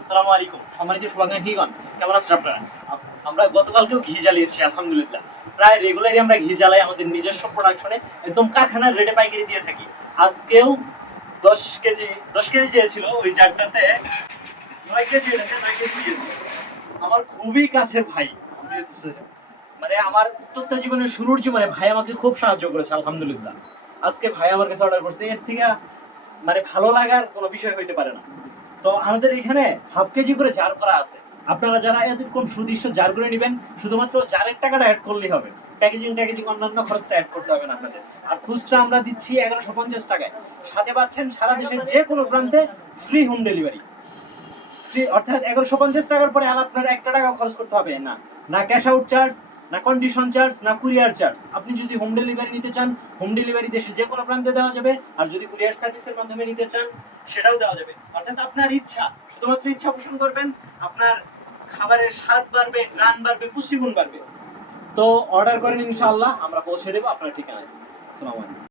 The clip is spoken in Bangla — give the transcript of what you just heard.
আসসালামু আলাইকুম সম্মানিত শুভাকাঙ্ক্ষীগণ, কেমন আছেন আপনারা? আমরা গতকালকেও ঘি জ্বালিয়েছি আলহামদুলিল্লাহ। প্রায় রেগুলারই আমরা ঘি জ্বালাই আমাদের নিজস্ব প্রোডাকশনে, একদম কারখানার রেটে পাইকারি দিয়ে থাকি। আজকেও 10 কেজি চেয়েছিল, ওই জারটাতে 9 কেজি এনেছে, 9 কেজি দিয়েছে। আমার খুবই কাছের ভাই, মানে আমার উত্তরটা জীবনের শুরুর জীবনে ভাই আমাকে খুব সাহায্য করেছে আলহামদুলিল্লাহ। আজকে ভাই আমার কাছে অর্ডার করছে, এর থেকে মানে ভালো লাগার কোনো বিষয় হইতে পারে না। তো আমাদের এখানে হাফ কেজি করে জার করা আছে। আপনারা যারা এরকম সুদৃশ্য জারগুলো নেবেন, শুধুমাত্র জারের টাকাটা অ্যাড করলেই হবে। প্যাকেজিং অন্যান্য খরচটা অ্যাড করতে হবে না আপনাদের। আর খুচরা আমরা দিচ্ছি 1150 টাকায়। সাথে পাচ্ছেন সারা দেশের যে কোনো প্রান্তে ফ্রি হোম ডেলিভারি। ফ্রি অর্থাৎ 1150 টাকার পরে আর আপনার 1 টাকা খরচ করতে হবে না। না ক্যাশ আউট চার্জ, না কন্ডিশন চার্জ, না কুরিয়ার চার্জ। আপনি যদি হোম ডেলিভারি নিতে চান, হোম ডেলিভারি দেশে যে কোনো প্রান্তে দেওয়া যাবে। আর যদি কুরিয়ার সার্ভিসের মাধ্যমে নিতে চান, সেটাও দেওয়া যাবে। অর্থাৎ আপনার ইচ্ছা, শুধুমাত্র ইচ্ছা পোষণ করবেন, আপনার খাবারের স্বাদ বাড়বে, গ্রান বাড়বে, পুষ্টিগুণ বাড়বে। তো অর্ডার করেন, ইনশাআল্লাহ আমরা পৌঁছে দেবো আপনার ঠিকানায়। আসসালামু আলাইকুম।